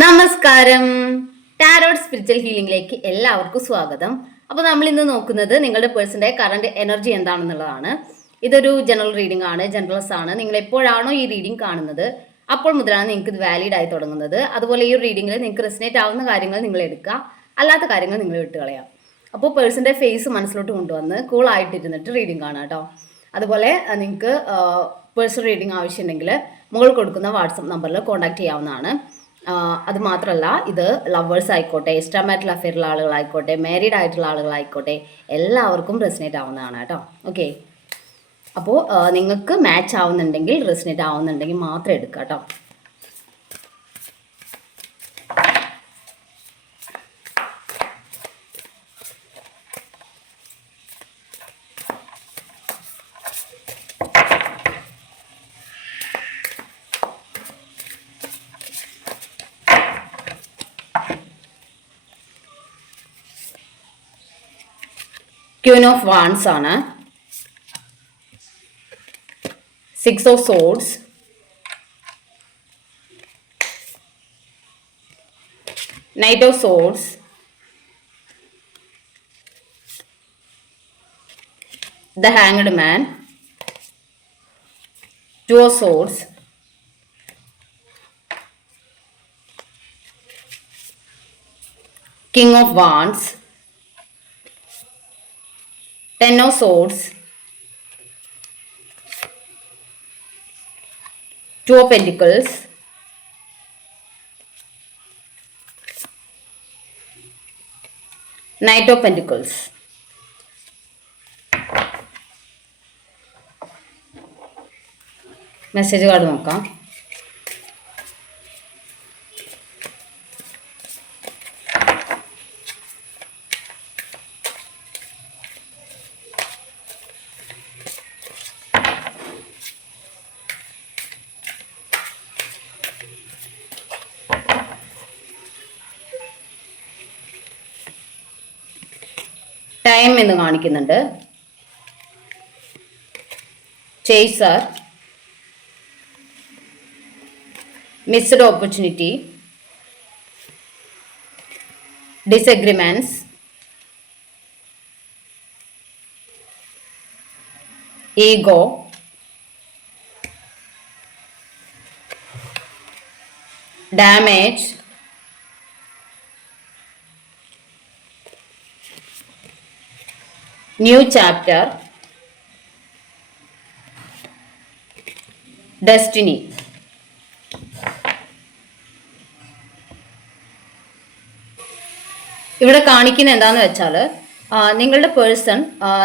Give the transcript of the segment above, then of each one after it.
നമസ്കാരം. Tarot spiritual ഹീലിംഗിലേക്ക് എല്ലാവർക്കും സ്വാഗതം. അപ്പോൾ നമ്മൾ ഇന്ന് നോക്കുന്നത് നിങ്ങളുടെ പേഴ്സന്റെ കറണ്ട് എനർജി എന്താണെന്നുള്ളതാണ്. ഇതൊരു ജനറൽ റീഡിംഗ് ആണ് ജനറൽസ് ആണ്. നിങ്ങൾ എപ്പോഴാണോ ഈ റീഡിംഗ് കാണുന്നത് അപ്പോൾ മുതലാണ് നിങ്ങൾക്ക് ഇത് വാലിഡ് ആയി തുടങ്ങുന്നത്. അതുപോലെ ഈ റീഡിംഗിൽ നിങ്ങൾക്ക് റെസിനേറ്റ് ആവുന്ന കാര്യങ്ങൾ നിങ്ങൾ എടുക്കുക. അല്ലാത്ത കാര്യങ്ങൾ നിങ്ങൾ വിട്ടുകളയാം അപ്പോൾ പേഴ്സന്റെ ഫേസ് മനസ്സിലോട്ട് കൊണ്ടുവന്ന് കൂൾ ആയിട്ടിരുന്നിട്ട് റീഡിംഗ് കാണാം കേട്ടോ. അതുപോലെ നിങ്ങൾക്ക് പേഴ്സണൽ റീഡിംഗ് ആവശ്യമുണ്ടെങ്കിൽ മുകൾ കൊടുക്കുന്ന വാട്സപ്പ് നമ്പറിൽ കോൺടാക്ട് ചെയ്യാവുന്നതാണ്. അത് മാത്രമല്ല ഇത് ലവേഴ്സ് ആയിക്കോട്ടെ എക്സ്ട്രാ മാരിറ്റൽ അഫെയറുള്ള ആളുകളായിക്കോട്ടെ മാരീഡ് ആയിട്ടുള്ള ആളുകളായിക്കോട്ടെ എല്ലാവർക്കും റെസിനേറ്റ് ആവുന്നതാണ് കേട്ടോ. ഓക്കെ അപ്പോൾ നിങ്ങൾക്ക് മാച്ച് ആവുന്നുണ്ടെങ്കിൽ റെസിനേറ്റ് ആവുന്നുണ്ടെങ്കിൽ മാത്രം എടുക്കുക കേട്ടോ. ക്യൂൻ ഓഫ് വാൺസ് ആണ്. Six of swords knight of swords the hanged man two of swords king of wands Ten of Swords, Two of Pentacles, Knight of Pentacles. Message card നോക്കാം time എന്ന് കാണിക്കുന്നുണ്ട്. Chaser missed opportunity disagreements ego damage new chapter destiny. ഇവിടെ കാണിക്കുന്ന എന്താന്ന് വെച്ചാൽ നിങ്ങളുടെ person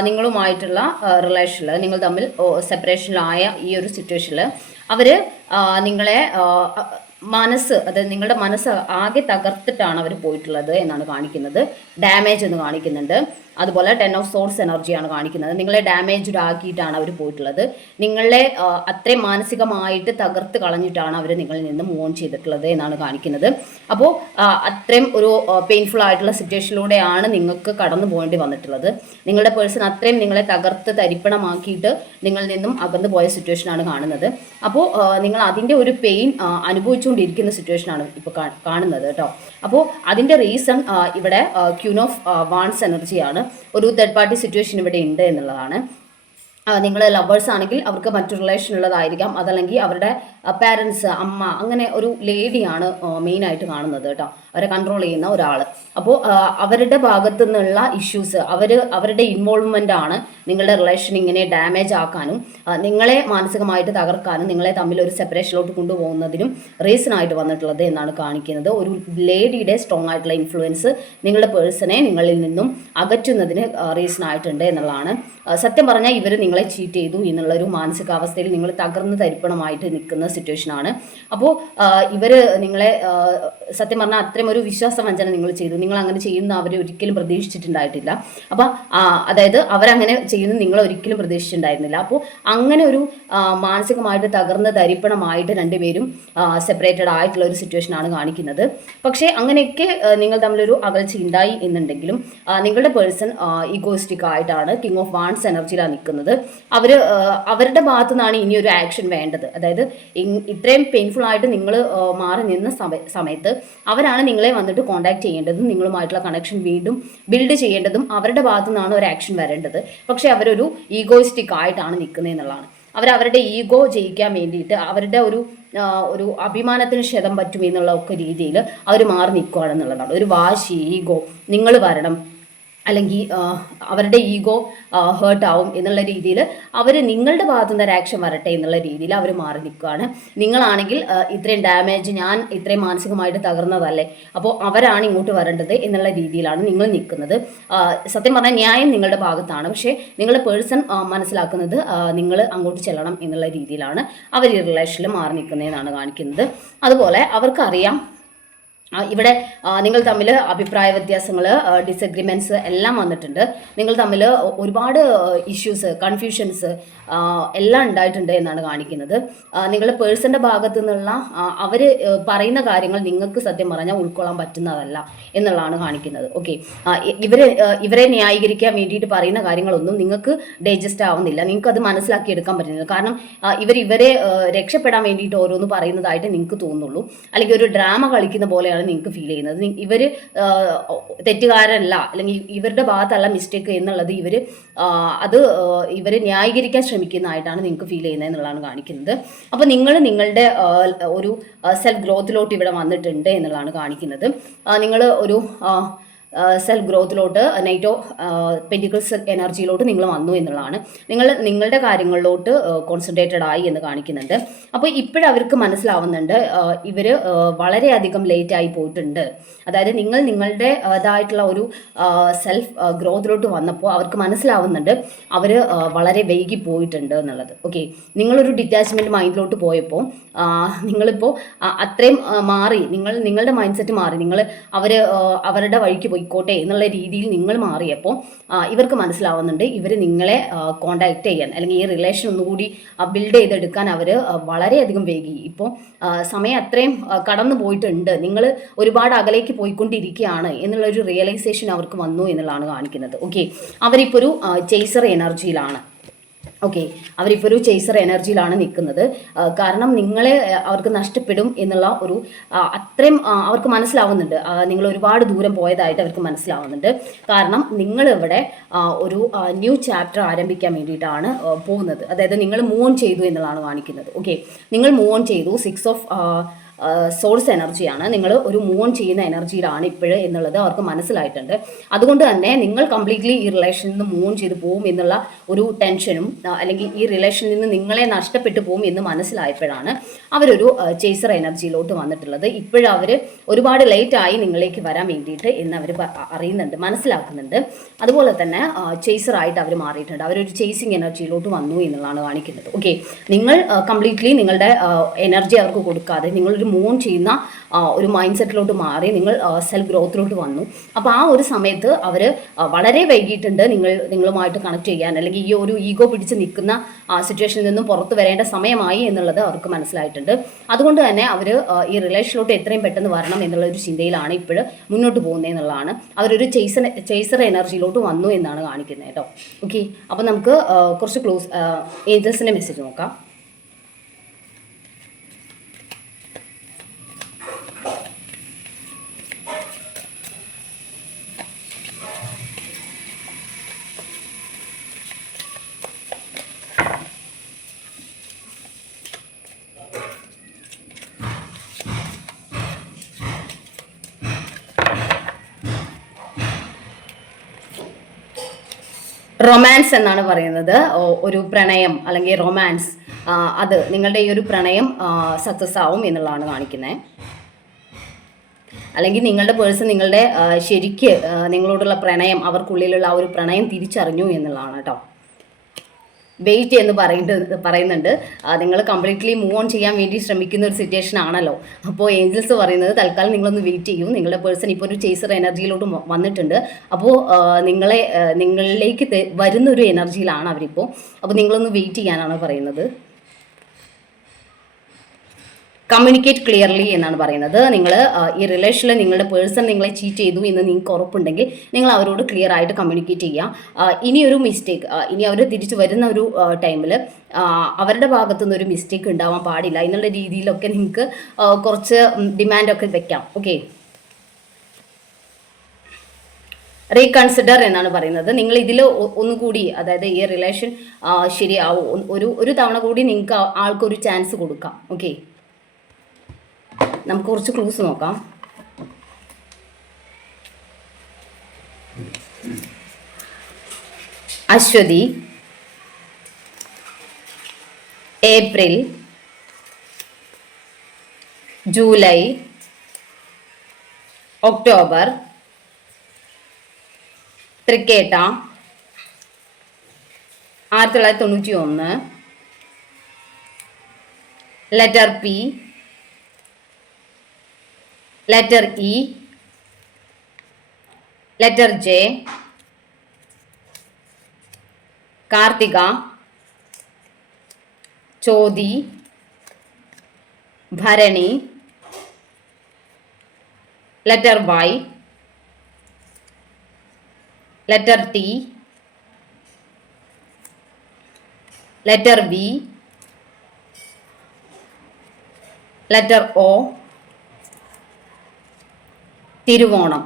നിങ്ങളുമായിട്ടുള്ള റിലേഷനിൽ നിങ്ങൾ തമ്മിൽ സെപ്പറേഷനിലായ ഈ ഒരു സിറ്റുവേഷനിൽ അവർ നിങ്ങളെ മനസ്സ് അതായത് നിങ്ങളുടെ മനസ്സ് ആകെ തകർത്തിട്ടാണ് അവർ പോയിട്ടുള്ളത് എന്നാണ് കാണിക്കുന്നത്. ഡാമേജ് എന്ന് കാണിക്കുന്നുണ്ട്. അതുപോലെ ടെൻ ഓഫ് സോഴ്സ് എനർജിയാണ് കാണിക്കുന്നത്. നിങ്ങളെ ഡാമേജ്ഡ് ആക്കിയിട്ടാണ് അവർ പോയിട്ടുള്ളത്. നിങ്ങളെ അത്രയും മാനസികമായിട്ട് തകർത്ത് കളഞ്ഞിട്ടാണ് അവർ നിങ്ങളിൽ നിന്ന് മൂവ് ഓൺ ചെയ്തിട്ടുള്ളത് എന്നാണ് കാണിക്കുന്നത്. അപ്പോൾ അത്രയും ഒരു പെയിൻഫുൾ ആയിട്ടുള്ള സിറ്റുവേഷനിലൂടെയാണ് നിങ്ങൾക്ക് കടന്നു പോകേണ്ടി വന്നിട്ടുള്ളത്. നിങ്ങളുടെ പേഴ്സൺ അത്രയും നിങ്ങളെ തകർത്ത് തരിപ്പണമാക്കിയിട്ട് നിങ്ങളിൽ നിന്നും അകന്നു പോയ സിറ്റുവേഷനാണ് കാണുന്നത്. അപ്പോൾ നിങ്ങൾ അതിന്റെ ഒരു പെയിൻ അനുഭവിച്ചുകൊണ്ടിരിക്കുന്ന സിറ്റുവേഷനാണ് ഇപ്പോൾ കാണുന്നത് കേട്ടോ. അപ്പോൾ അതിന്റെ റീസൺ ഇവിടെ ക്യൂൻ ഓഫ് വാൺസ് എനർജിയാണ് ഒരു തേർഡ് പാർട്ടി സിറ്റുവേഷൻ ഇവിടെ ഉണ്ട് എന്നുള്ളതാണ്. നിങ്ങൾ ലവേഴ്സ് ആണെങ്കിൽ അവർക്ക് മറ്റു റിലേഷൻ ഉള്ളതായിരിക്കാം. അതല്ലെങ്കിൽ അവരുടെ പാരൻസ് അമ്മ അങ്ങനെ ഒരു ലേഡിയാണ് മെയിനായിട്ട് കാണുന്നത് കേട്ടോ. അവരെ കൺട്രോൾ ചെയ്യുന്ന ഒരാൾ അപ്പോൾ അവരുടെ ഭാഗത്തു നിന്നുള്ള ഇഷ്യൂസ് അവർ അവരുടെ ഇൻവോൾവ്മെന്റ് ആണ് നിങ്ങളുടെ റിലേഷൻ ഇങ്ങനെ ഡാമേജ് ആക്കാനും നിങ്ങളെ മാനസികമായിട്ട് തകർക്കാനും നിങ്ങളെ തമ്മിൽ ഒരു സെപ്പറേഷനിലോട്ട് കൊണ്ടുപോകുന്നതിനും റീസൺ ആയിട്ട് വന്നിട്ടുള്ളത് എന്നാണ് കാണിക്കുന്നത്. ഒരു ലേഡിയുടെ സ്ട്രോങ് ആയിട്ടുള്ള ഇൻഫ്ലുവൻസ് നിങ്ങളുടെ പേഴ്സണെ നിങ്ങളിൽ നിന്നും അകറ്റുന്നതിന് റീസൺ ആയിട്ടുണ്ട് എന്നുള്ളതാണ്. സത്യം പറഞ്ഞാൽ ഇവർ നിങ്ങളെ ചീറ്റ് ചെയ്തു എന്നുള്ളൊരു മാനസികാവസ്ഥയിൽ നിങ്ങൾ തകർന്ന് തരിപ്പണമായിട്ട് നിൽക്കുന്ന സിറ്റുവേഷനാണ് അപ്പോൾ ഇവർ നിങ്ങളെ സത്യം പറഞ്ഞാൽ അത്രയും ഒരു വിശ്വാസവഞ്ചന നിങ്ങൾ ചെയ്തു. നിങ്ങൾ അങ്ങനെ ചെയ്യുന്ന അവരെ ഒരിക്കലും പ്രതീക്ഷിച്ചിട്ടുണ്ടായിട്ടില്ല. അപ്പോൾ അതായത് അവരങ്ങനെ ചെയ്യുന്ന നിങ്ങൾ ഒരിക്കലും പ്രതീക്ഷിച്ചിട്ടുണ്ടായിരുന്നില്ല. അപ്പോൾ അങ്ങനെ ഒരു മാനസികമായിട്ട് തകർന്ന് തരിപ്പണമായിട്ട് രണ്ടുപേരും സെപ്പറേറ്റഡ് ആയിട്ടുള്ള ഒരു സിറ്റുവേഷൻ ആണ് കാണിക്കുന്നത്. പക്ഷേ അങ്ങനെയൊക്കെ നിങ്ങൾ തമ്മിലൊരു അകൽച്ച ഉണ്ടായി എന്നുണ്ടെങ്കിലും നിങ്ങളുടെ പേഴ്സൺ ഈഗോയിസ്റ്റിക് ആയിട്ടാണ് കിങ് ഓഫ് വാൺസ് എനർജിയിലാണ് നിൽക്കുന്നത്. അവർ അവരുടെ ഭാഗത്തു നിന്നാണ് ഇനി ഒരു ആക്ഷൻ വേണ്ടത്. അതായത് ഇത്രയും പെയിൻഫുൾ ആയിട്ട് നിങ്ങൾ മാറി നിന്ന സമയ സമയത്ത് അവരാണ് നിങ്ങളെ വന്നിട്ട് കോൺടാക്ട് ചെയ്യേണ്ടതും നിങ്ങളുമായിട്ടുള്ള കണക്ഷൻ വീണ്ടും ബിൽഡ് ചെയ്യേണ്ടതും അവരുടെ ഭാഗത്തു നിന്നാണ് ഒരു ആക്ഷൻ വരേണ്ടത്. പക്ഷേ അവരൊരു ഈഗോയിസ്റ്റിക് ആയിട്ടാണ് നിൽക്കുന്നത് എന്നുള്ളതാണ്. അവർ അവരുടെ ഈഗോ ജയിക്കാൻ വേണ്ടിയിട്ട് അവരുടെ ഒരു ഒരു അഭിമാനത്തിന് ക്ഷതം പറ്റുമെന്നുള്ള ഒക്കെ രീതിയിൽ അവർ മാറി നിൽക്കുകയാണെന്നുള്ളതാണ് ഒരു വാശി ഈഗോ നിങ്ങൾ വരണം. അല്ലെങ്കിൽ അവരുടെ ഈഗോ ഹേർട്ട് ആവും എന്നുള്ള രീതിയിൽ അവർ നിങ്ങളുടെ ഭാഗത്തു നിന്ന് ഒരു വരട്ടെ എന്നുള്ള രീതിയിൽ അവർ മാറി നിൽക്കുകയാണ്. നിങ്ങളാണെങ്കിൽ ഇത്രയും ഡാമേജ് ഞാൻ ഇത്രയും മാനസികമായിട്ട് തകർന്നതല്ലേ? അപ്പോൾ അവരാണ് ഇങ്ങോട്ട് വരേണ്ടത് എന്നുള്ള രീതിയിലാണ് നിങ്ങൾ നിൽക്കുന്നത്. സത്യം പറഞ്ഞാൽ ന്യായം നിങ്ങളുടെ ഭാഗത്താണ്. പക്ഷേ നിങ്ങളുടെ പേഴ്സൺ മനസ്സിലാക്കുന്നത് നിങ്ങൾ അങ്ങോട്ട് ചെല്ലണം എന്നുള്ള രീതിയിലാണ് അവർ ഈ റിലേഷനിൽ മാറി നിൽക്കുന്നതെന്നാണ് കാണിക്കുന്നത്. അതുപോലെ അവർക്കറിയാം ഇവിടെ നിങ്ങൾ തമ്മിൽ അഭിപ്രായ വ്യത്യാസങ്ങൾ ഡിസഗ്രിമെന്റ്സ് എല്ലാം വന്നിട്ടുണ്ട്. നിങ്ങൾ തമ്മിൽ ഒരുപാട് ഇഷ്യൂസ് കൺഫ്യൂഷൻസ് എല്ലാം ഉണ്ടായിട്ടുണ്ട് എന്നാണ് കാണിക്കുന്നത്. നിങ്ങളുടെ പേഴ്സന്റെ ഭാഗത്തു നിന്നുള്ള അവർ പറയുന്ന കാര്യങ്ങൾ നിങ്ങൾക്ക് സത്യം പറഞ്ഞാൽ ഉൾക്കൊള്ളാൻ പറ്റുന്നതല്ല എന്നുള്ളതാണ് കാണിക്കുന്നത്. ഓക്കെ ഇവരെ ഇവരെ ന്യായീകരിക്കാൻ വേണ്ടിയിട്ട് പറയുന്ന കാര്യങ്ങളൊന്നും നിങ്ങൾക്ക് ഡൈജസ്റ്റ് ആവുന്നില്ല. നിങ്ങൾക്ക് അത് മനസ്സിലാക്കിയെടുക്കാൻ പറ്റുന്നില്ല. കാരണം ഇവർ ഇവരെ രക്ഷപ്പെടാൻ വേണ്ടിയിട്ട് ഓരോന്ന് പറയുന്നതായിട്ട് നിങ്ങൾക്ക് തോന്നുള്ളൂ അല്ലെങ്കിൽ ഒരു ഡ്രാമ കളിക്കുന്ന പോലെയാണ് നിങ്ങൾക്ക് ഫീൽ ചെയ്യുന്നത്. ഇവർ തെറ്റുകാരല്ല അല്ലെങ്കിൽ ഇവരുടെ ഭാഗത്തല്ല മിസ്റ്റേക്ക് എന്നുള്ളത് ഇവർ അത് ഇവർ ന്യായീകരിക്കാൻ ശ്രമിക്കുന്നതായിട്ടാണ് നിങ്ങൾക്ക് ഫീൽ ചെയ്യുന്നത് എന്നുള്ളതാണ് കാണിക്കുന്നത്. അപ്പോൾ നിങ്ങൾ നിങ്ങളുടെ ഒരു സെൽഫ് ഗ്രോത്തിലോട്ട് ഇവിടെ വന്നിട്ടുണ്ട് എന്നുള്ളതാണ് കാണിക്കുന്നത്. നിങ്ങൾ ഒരു സെൽഫ് ഗ്രോത്തിലോട്ട് നൈറ്റോ പെന്റിക്കിൾസ് എനർജിയിലോട്ട് നിങ്ങൾ വന്നു എന്നുള്ളതാണ്. നിങ്ങൾ നിങ്ങളുടെ കാര്യങ്ങളിലോട്ട് കോൺസെൻട്രേറ്റഡ് ആയി എന്ന് കാണിക്കുന്നുണ്ട്. അപ്പോൾ ഇപ്പോഴവർക്ക് മനസ്സിലാവുന്നുണ്ട് ഇവർ വളരെയധികം ലേറ്റ് ആയി പോയിട്ടുണ്ട്. അതായത് നിങ്ങൾ നിങ്ങളുടെ അതായിട്ടുള്ള ഒരു സെൽഫ് ഗ്രോത്തിലോട്ട് വന്നപ്പോൾ അവർക്ക് മനസ്സിലാവുന്നുണ്ട് അവർ വളരെ വൈകി പോയിട്ടുണ്ട് എന്നുള്ളത്. ഓക്കെ നിങ്ങളൊരു ഡിറ്റാച്ച്മെന്റ് മൈൻഡിലോട്ട് പോയപ്പോൾ നിങ്ങളിപ്പോൾ അത്രയും മാറി നിങ്ങൾ നിങ്ങളുടെ മൈൻഡ് സെറ്റ് മാറി നിങ്ങൾ അവർ അവരുടെ വഴിക്ക് പോയിക്കോട്ടെ എന്നുള്ള രീതിയിൽ നിങ്ങൾ മാറിയപ്പോൾ ഇവർക്ക് മനസ്സിലാവുന്നുണ്ട് ഇവർ നിങ്ങളെ കോണ്ടാക്ട് ചെയ്യാൻ അല്ലെങ്കിൽ ഈ റിലേഷൻ ഒന്നുകൂടി ബിൽഡ് ചെയ്തെടുക്കാൻ അവർ വളരെയധികം വൈകി. ഇപ്പോൾ സമയം അത്രയും കടന്നു പോയിട്ടുണ്ട്. നിങ്ങൾ ഒരുപാട് അകലേക്ക് പോയിക്കൊണ്ടിരിക്കുകയാണ് എന്നുള്ളൊരു റിയലൈസേഷൻ അവർക്ക് വന്നു എന്നുള്ളതാണ് കാണിക്കുന്നത്. ഓക്കെ അവരിപ്പോൾ ഒരു ചേസർ എനർജിയിലാണ് ഓക്കെ അവരിപ്പോൾ ഒരു ചേസർ എനർജിയിലാണ് നിൽക്കുന്നത് കാരണം നിങ്ങളെ അവർക്ക് നഷ്ടപ്പെടും എന്നുള്ള ഒരു അത്രയും അവർക്ക് മനസ്സിലാവുന്നുണ്ട്. നിങ്ങൾ ഒരുപാട് ദൂരം പോയതായിട്ട് അവർക്ക് മനസ്സിലാവുന്നുണ്ട്. കാരണം നിങ്ങൾ ഇവിടെ ഒരു ന്യൂ ചാപ്റ്റർ ആരംഭിക്കാൻ വേണ്ടിയിട്ടാണ് പോകുന്നത്. അതായത് നിങ്ങൾ മൂവ് ഓൺ ചെയ്തു എന്നുള്ളതാണ് കാണിക്കുന്നത്. ഓക്കെ നിങ്ങൾ മൂവ് ഓൺ ചെയ്തു സിക്സ് ഓഫ് സോഴ്സ് എനർജിയാണ് നിങ്ങൾ ഒരു മൂൺ ചെയ്യുന്ന എനർജിയിലാണ് ഇപ്പോൾ എന്നുള്ളത് അവർക്ക് മനസ്സിലായിട്ടുണ്ട്. അതുകൊണ്ട് തന്നെ നിങ്ങൾ കംപ്ലീറ്റ്ലി ഈ റിലേഷനിൽ നിന്ന് മൂൺ ചെയ്ത് പോവും എന്നുള്ള ഒരു ടെൻഷനും അല്ലെങ്കിൽ ഈ റിലേഷനിൽ നിന്ന് നിങ്ങളെ നഷ്ടപ്പെട്ടു പോവും എന്ന് മനസ്സിലായപ്പോഴാണ് അവരൊരു ചേസർ എനർജിയിലോട്ട് വന്നിട്ടുള്ളത്. ഇപ്പോഴും അവർ ഒരുപാട് ലേറ്റായി നിങ്ങളിലേക്ക് വരാൻ വേണ്ടിയിട്ട് എന്ന് അവർ അറിയുന്നുണ്ട് മനസ്സിലാക്കുന്നുണ്ട്. അതുപോലെ തന്നെ ചേസറായിട്ട് അവർ മാറിയിട്ടുണ്ട്. അവരൊരു ചേസിങ് എനർജിയിലോട്ട് വന്നു എന്നുള്ളതാണ് കാണിക്കുന്നത്. ഓക്കെ നിങ്ങൾ കംപ്ലീറ്റ്ലി നിങ്ങളുടെ എനർജി അവർക്ക് കൊടുക്കാതെ നിങ്ങളൊരു മൂൺ ചെയ്യുന്ന ഒരു മൈൻഡ് സെറ്റിലോട്ട് മാറി നിങ്ങൾ സെൽഫ് ഗ്രോത്തിലോട്ട് വന്നു. അപ്പോൾ ആ ഒരു സമയത്ത് അവർ വളരെ വൈകിട്ടുണ്ട് നിങ്ങൾ നിങ്ങളുമായിട്ട് കണക്ട് ചെയ്യാൻ. അല്ലെങ്കിൽ ഈ ഒരു ഈഗോ പിടിച്ച് നിൽക്കുന്ന സിറ്റുവേഷനിൽ നിന്നും പുറത്ത് വരേണ്ട സമയമായി എന്നുള്ളത് അവർക്ക് മനസ്സിലായിട്ടുണ്ട്. അതുകൊണ്ട് തന്നെ അവർ ഈ റിലേഷനിലോട്ട് എത്രയും പെട്ടെന്ന് വരണം എന്നുള്ള ഒരു ചിന്തയിലാണ് ഇപ്പോൾ മുന്നോട്ട് പോകുന്നത് എന്നുള്ളതാണ്. അവരൊരു ചേസർ ചേസർ എനർജിയിലോട്ട് വന്നു എന്നാണ് കാണിക്കുന്നത് കേട്ടോ. ഓക്കെ അപ്പോൾ നമുക്ക് കുറച്ച് ക്ലോസ് ഏഞ്ചൽസിന്റെ മെസ്സേജ് നോക്കാം. റൊമാൻസ് എന്നാണ് പറയുന്നത്. ഒരു പ്രണയം അല്ലെങ്കിൽ റൊമാൻസ് അത് നിങ്ങളുടെ ഈ ഒരു പ്രണയം സക്സസ് ആവും എന്നുള്ളതാണ് കാണിക്കുന്നത് അല്ലെങ്കിൽ നിങ്ങളുടെ പേഴ്സൺ നിങ്ങളുടെ ശരിക്ക് നിങ്ങളോടുള്ള പ്രണയം അവർക്കുള്ളിലുള്ള ആ ഒരു പ്രണയം തിരിച്ചറിഞ്ഞു എന്നുള്ളതാണ് കേട്ടോ വെയിറ്റ് എന്ന് പറയുന്നത് പറയുന്നുണ്ട്. നിങ്ങൾ കംപ്ലീറ്റ്ലി മൂവ് ഓൺ ചെയ്യാൻ വേണ്ടി ശ്രമിക്കുന്ന ഒരു സിറ്റുവേഷൻ ആണല്ലോ. അപ്പോൾ ഏഞ്ചൽസ് പറയുന്നത് തൽക്കാലം നിങ്ങളൊന്ന് വെയിറ്റ് ചെയ്യും. നിങ്ങളുടെ പേഴ്സൺ ഇപ്പോൾ ഒരു ചേസർ എനർജിയിലോട്ട് വന്നിട്ടുണ്ട്. അപ്പോൾ നിങ്ങളെ നിങ്ങളിലേക്ക് വരുന്ന ഒരു എനർജിയിലാണ് അവരിപ്പോൾ അപ്പോൾ നിങ്ങളൊന്ന് വെയിറ്റ് ചെയ്യാനാണ് പറയുന്നത്. കമ്മ്യൂണിക്കേറ്റ് ക്ലിയർലി എന്നാണ് പറയുന്നത്. നിങ്ങൾ ഈ റിലേഷനിൽ നിങ്ങളുടെ പേഴ്സൺ നിങ്ങളെ ചീറ്റ് ചെയ്തു എന്ന് നിങ്ങൾക്ക് ഉറപ്പുണ്ടെങ്കിൽ നിങ്ങൾ അവരോട് ക്ലിയർ ആയിട്ട് കമ്മ്യൂണിക്കേറ്റ് ചെയ്യുക ഇനി ഒരു മിസ്റ്റേക്ക് ഇനി അവർ തിരിച്ചു വരുന്ന ഒരു ടൈമിൽ അവരുടെ ഭാഗത്തുനിന്ന് ഒരു മിസ്റ്റേക്ക് ഉണ്ടാവാൻ പാടില്ല എന്നുള്ള രീതിയിലൊക്കെ നിങ്ങൾക്ക് കുറച്ച് ഡിമാൻഡൊക്കെ വെക്കാം. ഓക്കെ റീകൺസിഡർ എന്നാണ് പറയുന്നത്. നിങ്ങൾ ഇതിൽ ഒന്നുകൂടി അതായത് ഈ റിലേഷൻ ശരിയാവും. ഒരു ഒരു തവണ കൂടി നിങ്ങൾക്ക് ആൾക്കൊരു ചാൻസ് കൊടുക്കാം. ഓക്കെ നമുക്ക് കുറച്ച് ക്ലൂസ് നോക്കാം. Ashwathi April July October Thrikketta ആയിരത്തി തൊള്ളായിരത്തി തൊണ്ണൂറ്റി ഒന്ന് letter P letter E letter J Karthika Chothi Bharani letter Y letter T letter B letter O Thiruvonam.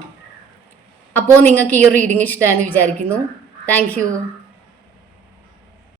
അപ്പോൾ നിങ്ങൾക്ക് ഈ റീഡിംഗ് ഇഷ്ടമായെന്ന് വിചാരിക്കുന്നു. താങ്ക്